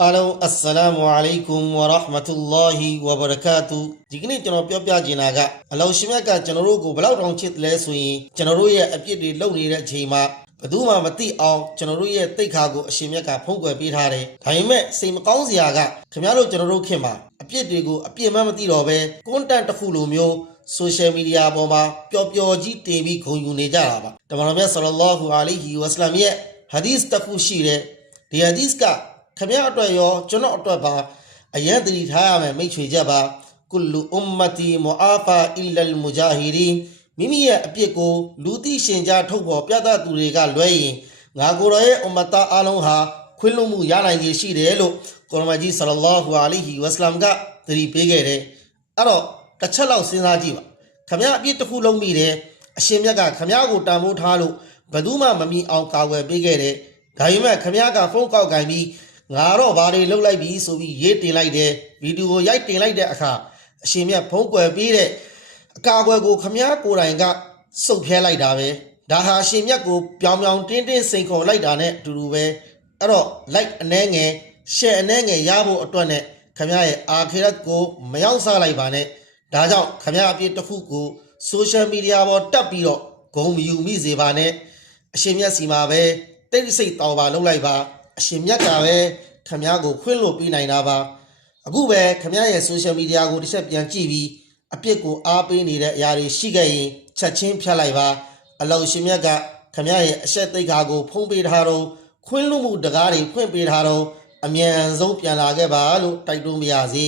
Alo, assalamu alaikum wa rahmatullahi wa barakatuh. Jigni channel pyopya jinaga. Allow shimaka channel go below down chit lesui. Channel ye appeared the low near chima. Paduma mati on channel ye take hago shimaka pongo pitare. Time same kaunziaga. Kamaro channel kema. Appeared to go appear mamati robe. Content of fulumio. Social media bomba. Pyopyo ji TV kongunejaba. Tamarabia sallallahu alaihi wasallam ye. Hadith tafushire. The hadith ka. ခမရအတွက်ရောကျွန်တော်အတွက်ပါအယံတတိထားရမယ်မိတ်ဆွေကြပါကုလူအွမ်မတီမူအာဖာအီလလ်မူဂျာဟီရီမိမိရဲ့အပြစ်ကိုလူသိရှင်ကြားထုတ်ပေါ်ပြသသူတွေကလွဲရင်ငါကိုယ်တော်ရဲ့အွမ်မတာအားလုံးဟာခွင့်လွှတ်မှုရနိုင်ရရှိတယ်လို့ကုရ်အာန်ကြီးဆလ္လာလာဟူအလိုင်ဟီဝါဆလမ်ကသတိပေးခဲ့တယ်အဲ့တော့တစ်ချက်လောက်စဉ်းစားကြည့်ပါခမရအပြစ်တစ်ခုလုံးမိတယ်အရှင်မြတ်ကခမရကိုတန်ဖိုးထားလို့ဘယ်သူမှမမီအောင်ကာဝယ်ပေးခဲ့တယ်ဒါပေမဲ့ခမရကဖုန်းကောက်ကင်ပြီးငါတော့ဘာတွေလုပ်လိုက်ပြီဆိုပြီးရေးတင်လိုက်တယ်ဗီဒီယိုရိုက်တင်လိုက်တဲ့အခါအရှင်မြတ်ဖုံးကွယ်ပေးတဲ့အကာအကွယ်ကိုခမည်းကိုယ်တိုင်ကစုပ်ဖျဲလိုက်တာပဲဒါဟာအရှင်မြတ်ကိုပြောင်ပြောင်တင်းတင်းစိန်ခေါ်လိုက်တာနဲ့အတူတူပဲအဲ့တော့ like အနှဲငယ် share အနှဲငယ်ရဖို့အတွက်နဲ့ခမည်းရဲ့အာခိရတ်ကိုမရောက်စားလိုက်ပါနဲ့ဒါကြောင့်ခမည်းအပြစ်တစ်ခုကို social media ပေါ်တက်ပြီးတော့ဂုဏ်မယူမိစေပါနဲ့အရှင်မြတ်စီမှာပဲတိတ်ဆိတ်တော်ပါလုပ်လိုက်ပါအရှင်မြတ်ကပဲခမည်းကိုခွင့်လွှတ်ပေးနိုင်တာပါအခုပဲခမည်းရဲ့ social media ကိုတစ်ချက်ပြန်ကြည့်ပြီးအပြစ်ကိုအားပေးနေတဲ့အရာတွေရှိခဲ့ရင်ချက်ချင်းဖြတ်လိုက်ပါအလောရှင်မြတ်ကခမည်းရဲ့အဆက်သိက္ခာကိုဖုံးပေးထားတော့ခွင့်လွှတ်မှုတကားတွေဖွင့်ပေးထားတော့အမြန်ဆုံးပြန်လာခဲ့ပါလို့တိုက်တွန်းပါရစေ